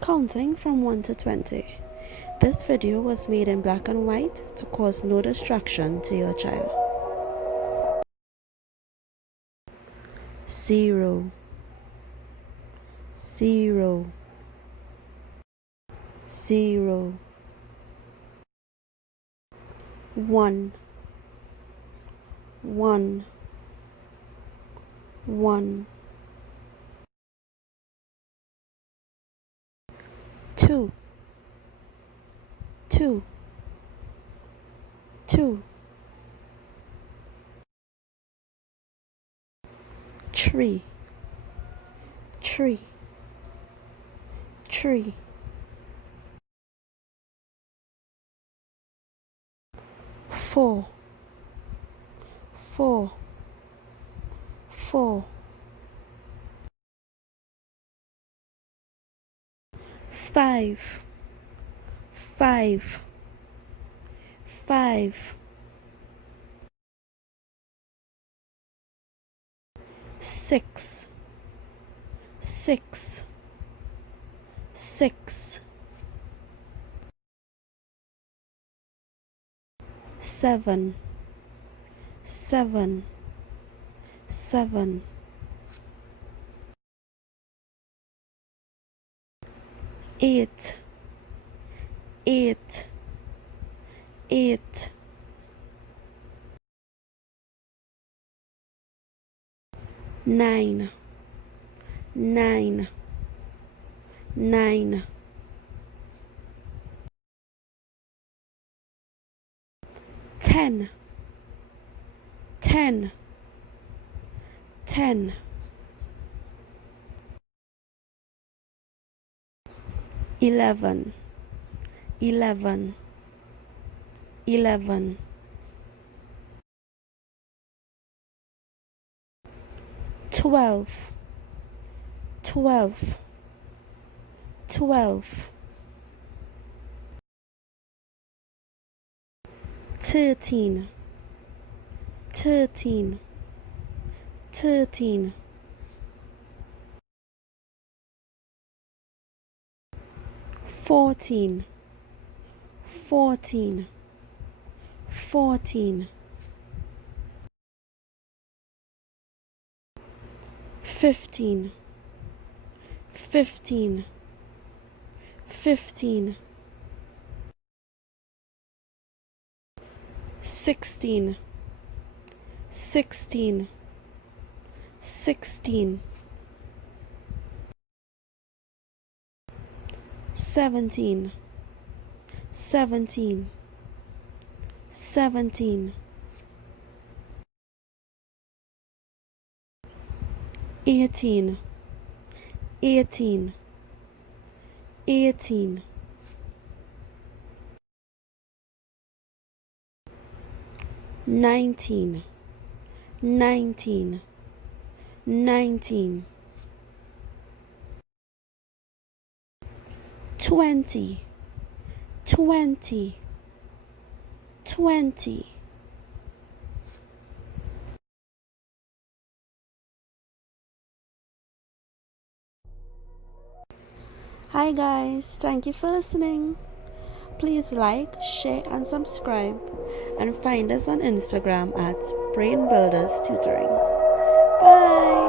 Counting from 1 to 20. This video was made in black and white to cause no distraction to your child. 0, 0, 0, 1, 1, 1, 2, 2, 2, 3, 3, 3, 4, 4, 4, 5, 5, 5, 6, 6, 6, 7, 7, 7, 8, 8, 8, 9, 9, 9, 10, 10, 10, 11, 11, 11, 12, 12, 12, 13, 13, 13, 14, 14, 14, 15, 15, 15, 16, 16, 16, 17, 17, 17, 18, 18, 18, 19, 19, 19, 20, 20, 20. Hi guys, thank you for listening. Please like, share and subscribe, and find us on Instagram at Brain Builders Tutoring. Bye.